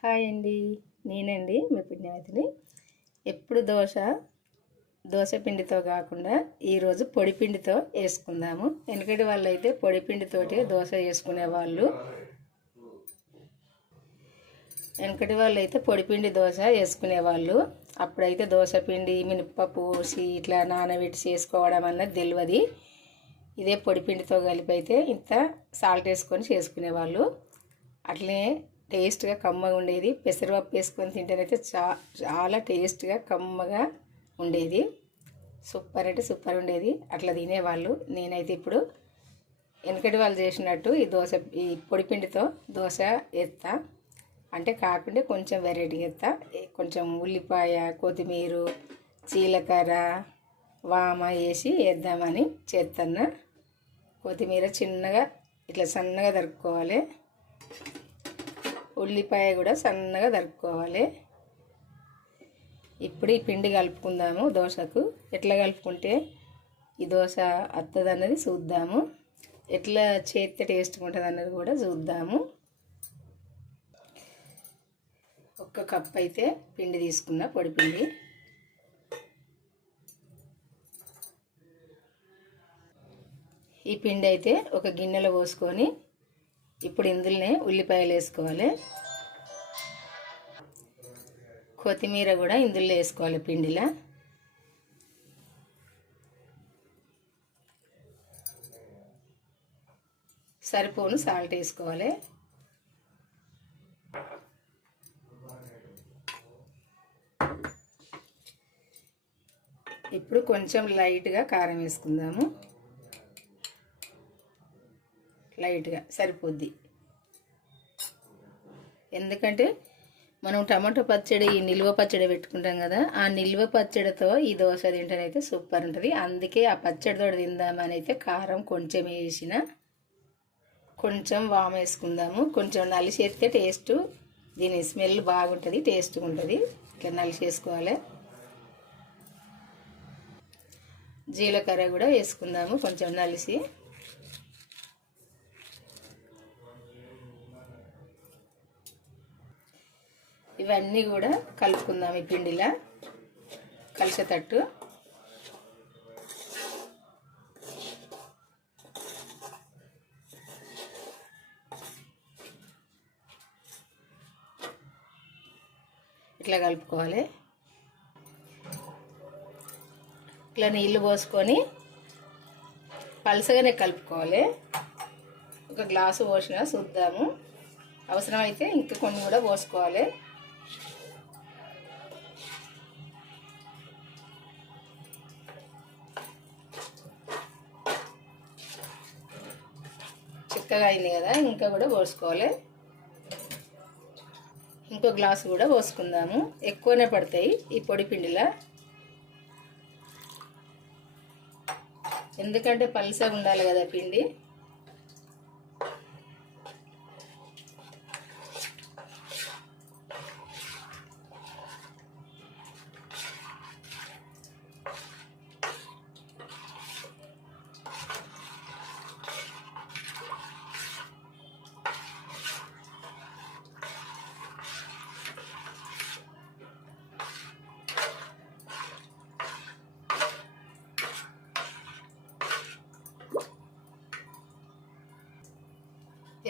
Hi అండి, నేనండి మీ పుణ్యవతిని. ఎప్పుడు దోశ పిండితో కాకుండా ఈరోజు పొడి పిండితో వేసుకుందాము. వెనకటి వాళ్ళు అయితే పొడి పిండితోటి దోశ వేసుకునేవాళ్ళు. పొడిపిండి దోశ వేసుకునేవాళ్ళు. అప్పుడైతే దోశ పిండి మినపప్పు పోసి ఇట్లా నానబెట్టి చేసుకోవడం అన్నది తెలియదు. ఇదే పొడిపిండితో కలిపి అయితే ఇంత సాల్ట్ వేసుకొని చేసుకునేవాళ్ళు. అట్లనే టేస్ట్గా కమ్మగా ఉండేది. పెసరపప్పు వేసుకొని తింటేనైతే చాలా టేస్ట్గా కమ్మగా ఉండేది. సూపర్ అంటే సూపర్ ఉండేది. అట్లా తినేవాళ్ళు. నేనైతే ఇప్పుడు వెనకటి వాళ్ళు చేసినట్టు ఈ పొడిపిండితో దోశ వేస్తా. అంటే కాకుండా కొంచెం వెరైటీ వేస్తా. కొంచెం ఉల్లిపాయ, కొత్తిమీర, జీలకర్ర, వామ వేసి వేద్దామని చేస్తున్నా. కొత్తిమీర చిన్నగా ఇట్లా సన్నగా తరుక్కోవాలి. ఉల్లిపాయ కూడా సన్నగా తరుక్కోవాలి. ఇప్పుడు ఈ పిండి కలుపుకుందాము దోశకు. ఎట్లా కలుపుకుంటే ఈ దోశ వస్తుంది అన్నది చూద్దాము. ఎట్లా చేస్తే టేస్ట్గా ఉంటుంది అన్నది కూడా చూద్దాము. 1 కప్ అయితే పిండి తీసుకున్నా, పొడి పిండి. ఈ పిండి అయితే ఒక గిన్నెలో పోసుకొని ఇప్పుడు ఇందులోనే ఉల్లిపాయలు వేసుకోవాలి. కొత్తిమీర కూడా ఇందులో వేసుకోవాలి. పిండిలో సరిపోను సాల్ట్ వేసుకోవాలి. ఇప్పుడు కొంచెం లైట్గా కారం వేసుకుందాము. లైట్గా సరిపోద్ది. ఎందుకంటే మనం టమాటో పచ్చడి, నిల్వ పచ్చడి పెట్టుకుంటాం కదా, ఆ నిల్వ పచ్చడితో ఈ దోశ తింటేనైతే సూపర్ ఉంటుంది. అందుకే ఆ పచ్చడితో తిందామని అయితే కారం కొంచెం వేసిన. కొంచెం వామ వేసుకుందాము. కొంచెం నలిసేస్తే టేస్ట్, దీని స్మెల్ బాగుంటుంది, టేస్ట్గా ఉంటుంది. ఇట్లా నలిసేసుకోవాలి. జీలకర్ర కూడా వేసుకుందాము కొంచెం నలిసి. ఇవన్నీ కూడా కలుపుకుందాం ఈ పిండిలా కలిసేటట్టు. ఇట్లా కలుపుకోవాలి. ఇట్లా నీళ్ళు పోసుకొని పలసగానే కలుపుకోవాలి. 1 గ్లాసు పోసినా చూద్దాము. అవసరమైతే ఇంకా కొన్ని కూడా పోసుకోవాలి. చిక్కగా అయింది కదా, ఇంకా కూడా పోసుకోవాలి. ఇంకో గ్లాసు కూడా పోసుకుందాము. ఎక్కువనే పడతాయి ఈ పొడి పిండిలా, ఎందుకంటే పలుసగా ఉండాలి కదా పిండి.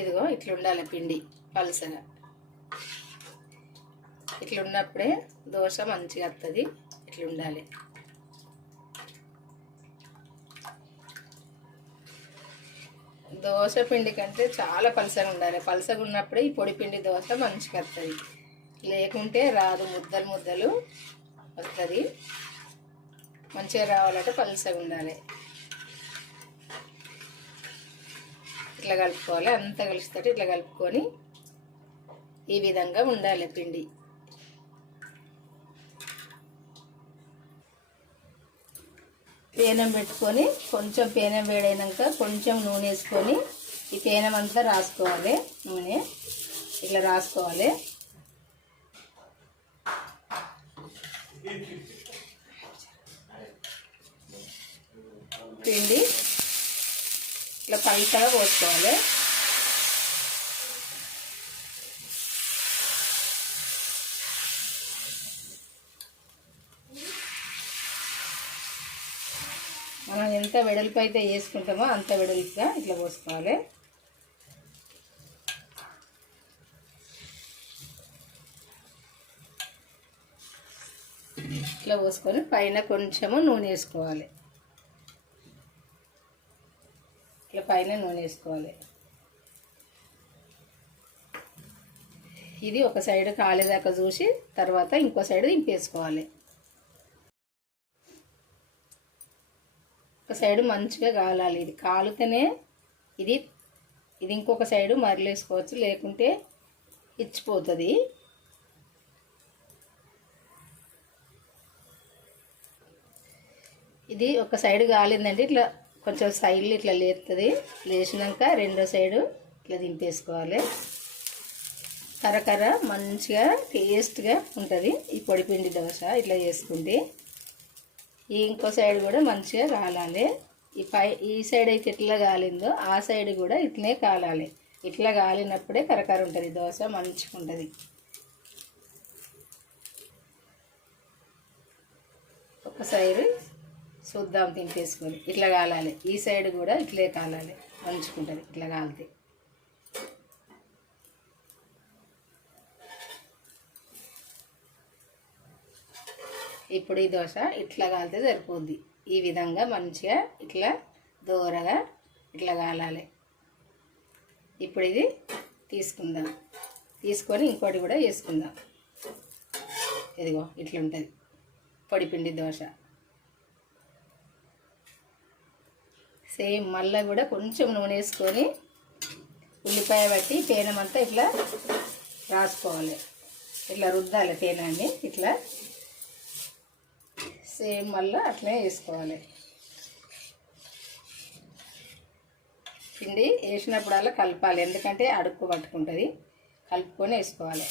ఇదిగో ఇట్లా ఉండాలి పిండి పలుసగా. ఇట్లా ఉన్నప్పుడే దోశ మంచిగా వస్తుంది. ఇట్లా ఉండాలి. దోశ పిండి కంటే చాలా పలుసగా ఉండాలి. పలుసగా ఉన్నప్పుడే ఈ పొడి పిండి దోశ మంచిగా వస్తుంది. లేకుంటే రాదు, ముద్దలు ముద్దలు వస్తుంది. మంచిగా రావాలంటే పలుసగా ఉండాలి. ఇట్లా కలుపుకోవాలి. అంతా కలిసేటట్టు ఇట్లా కలుపుకొని ఈ విధంగా ఉండాలి పిండి. పేనం పెట్టుకొని కొంచెం పేనం వేడైనాక కొంచెం నూనె వేసుకొని ఈ పేనం అంతా రాసుకోవాలి. నూనె ఇట్లా రాసుకోవాలి. పిండి ఇట్లా పలుచగా పోసుకోవాలి. ఎంత వెడల్పు అయితే వేసుకుంటామో అంత వెడల్పుగా ఇట్లా పోసుకోవాలి. ఇట్లా పోసుకొని పైన కొంచెము నూనె వేసుకోవాలి. ఇట్లా పైన నూనె వేసుకోవాలి. ఇది ఒక సైడ్ కాలేదాకా చూసి తర్వాత ఇంకో సైడ్ దింపేసుకోవాలి. ఒక సైడు మంచిగా కాలాలి. ఇది కాలుతేనే ఇది ఇంకొక సైడు మరలేసుకోవచ్చు, లేకుంటే ఇచ్చిపోతుంది. ఇది ఒక సైడు కాలిందంటే ఇట్లా కొంచెం సైడ్లు ఇట్లా లేస్తుంది. లేచినాక రెండో సైడు ఇట్లా దింపేసుకోవాలి. కరకర మంచిగా టేస్ట్గా ఉంటుంది ఈ పొడిపిండి దోశ ఇట్లా చేసుకుంటే. ఇంకో సైడ్ కూడా మంచిగా కాలాలి. ఈ సైడ్ అయితే ఎట్లా కాలిందో ఆ సైడ్ కూడా ఇట్లనే కాలాలి. ఇట్లా కాలినప్పుడే కరకర ఉంటుంది దోశ, మంచిగా ఉంటుంది. ఒక సైడ్ చూద్దాం తింపేసుకొని ఇట్లా కాలాలి. ఈ సైడ్ కూడా ఇట్లే కాలాలి, మంచిగా ఉంటుంది ఇట్లా కాలితే. ఇప్పుడు ఈ దోశ ఇట్లా కాలితే సరిపోద్ది. ఈ విధంగా మంచిగా ఇట్లా దూరగా ఇట్లా కాలాలి. ఇప్పుడు ఇది తీసుకుందాం. తీసుకొని ఇంకోటి కూడా వేసుకుందాం. ఇదిగో ఇట్లా ఉంటుంది పొడిపిండి దోశ. సేమ్ మళ్ళీ కూడా కొంచెం నూనె వేసుకొని ఉల్లిపాయ బట్టి తేనెమంతా ఇట్లా రాసుకోవాలి. ఇట్లా రుద్దాలి తేనాన్ని ఇట్లా. సేమ్ మళ్ళీ అట్లనే వేసుకోవాలి. పిండి వేసినప్పుడల్లా కలపాలి, ఎందుకంటే అడుక్కు పట్టుకుంటుంది. కలుపుకొని వేసుకోవాలి.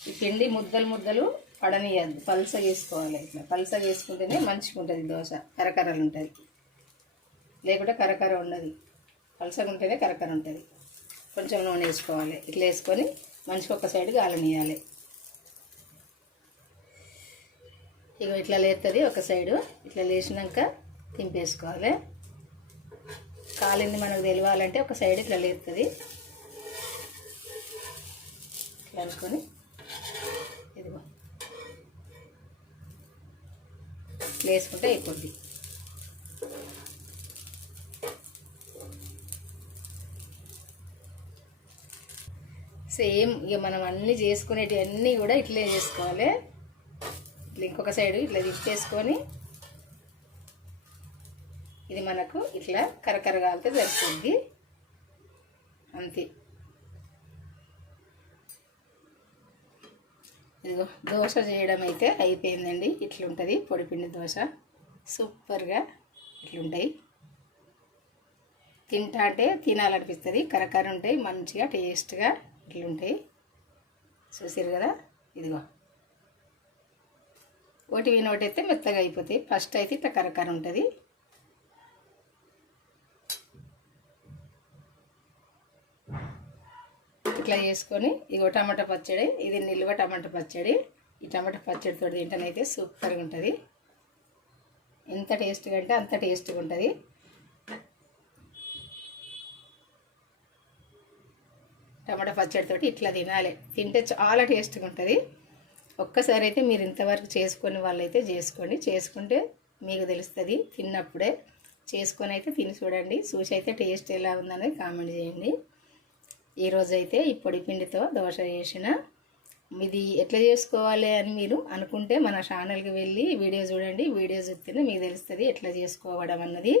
ఈ పిండి ముద్దలు ముద్దలు పడనీయద్దు, పల్సగా వేసుకోవాలి. ఇట్లా పల్సగా వేసుకుంటేనే మంచిగా ఉంటుంది దోశ, కరకరలు ఉంటుంది. లేకుంటే కరకర ఉండదు. పల్సగా ఉంటేనే కరకర ఉంటుంది. కొంచెం నూనె వేసుకోవాలి. ఇట్లా వేసుకొని మంచిగా ఒక సైడ్ కాలనీయాలి. ఇక ఇట్లా లేస్తుంది ఒక సైడు. ఇట్లా లేచినాక తింపేసుకోవాలి. కాలింది మనకు తెలియాలంటే ఒక సైడ్ ఇట్లా లేస్తుంది. ఇట్లా అనుకొని ఇదిగో వేసుకుంటే అయిపోద్ది. సేమ్ ఇక మనం అన్నీ చేసుకునేటివన్నీ కూడా ఇట్లే చేసుకోవాలి. ఇట్లా ఇంకొక సైడు ఇట్లా తిప్పేసుకొని ఇది మనకు ఇట్లా కరకర కాలితే సరిపోద్ది, అంతే. ఇదిగో దోశ చేయడం అయితే అయిపోయిందండి. ఇట్లుంటుంది పొడిపిండి దోశ, సూపర్గా ఇట్లుంటాయి. తింటా అంటే తినాలనిపిస్తుంది. కరకర ఉంటాయి, మంచిగా టేస్ట్గా ఇట్లుంటాయి. చూసారు కదా, ఇదిగో ఒకటి వినోటి అయితే మెత్తగా అయిపోతాయి. ఫస్ట్ అయితే ఇట్లా కరకర ఉంటుంది. ఇట్లా చేసుకొని ఇగో టమాటా పచ్చడి, ఇది నిల్వ టమాటా పచ్చడి. ఈ టమాటా పచ్చడితో తింటనైతే సూపర్గా ఉంటుంది. ఎంత టేస్ట్గా అంటే అంత టేస్ట్గా ఉంటుంది. టమాటా పచ్చడితో ఇట్లా తినాలి. తింటే చాలా టేస్ట్గా ఉంటుంది. ఒక్కసారి అయితే మీరు ఇంతవరకు చేసుకొని వాళ్ళైతే చేసుకోండి. చేసుకుంటే మీకు తెలుస్తుంది. తిన్నప్పుడే చేసుకొని అయితే తిని చూడండి. చూసి అయితే టేస్ట్ ఎలా ఉందనేది కామెంట్ చేయండి. ఈరోజు అయితే ఈ పొడి పిండితో దోశ చేసిన. ఇది ఎట్లా చేసుకోవాలి అని మీరు అనుకుంటే మన ఛానల్కి వెళ్ళి వీడియో చూడండి. వీడియో చూస్తేనే మీకు తెలుస్తుంది ఎట్లా చేసుకోవడం అన్నది.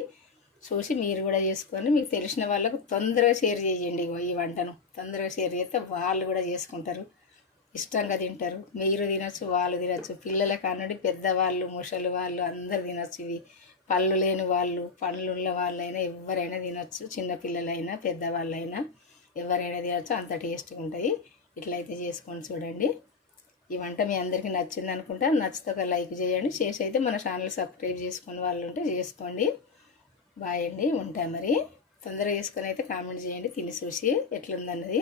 చూసి మీరు కూడా చేసుకొని మీకు తెలిసిన వాళ్ళకు తొందరగా షేర్ చేయండి. ఈ వంటను తొందరగా షేర్ చేస్తే వాళ్ళు కూడా చేసుకుంటారు, ఇష్టంగా తింటారు. మీరు తినచ్చు, వాళ్ళు తినచ్చు. పిల్లల కానుండి పెద్దవాళ్ళు, ముసలి వాళ్ళు అందరు తినచ్చు. ఇవి పళ్ళు లేని వాళ్ళు, పళ్ళు ఉన్న వాళ్ళైనా ఎవరైనా తినచ్చు. చిన్నపిల్లలైనా పెద్దవాళ్ళైనా ఎవరైనా తినచ్చు. అంత టేస్ట్గా ఉంటాయి. ఇట్లయితే చేసుకొని చూడండి. ఈ వంట మీ అందరికీ నచ్చింది అనుకుంటా. నచ్చితే ఒక లైక్ చేయండి. చేసి అయితే మన ఛానల్ సబ్స్క్రైబ్ చేసుకునే వాళ్ళు ఉంటే చేసుకోండి. బాయ్ అండి, ఉంటా మరి. తొందరగా వేసుకొని అయితే కామెంట్ చేయండి తిని చూసి ఎట్లుందన్నది.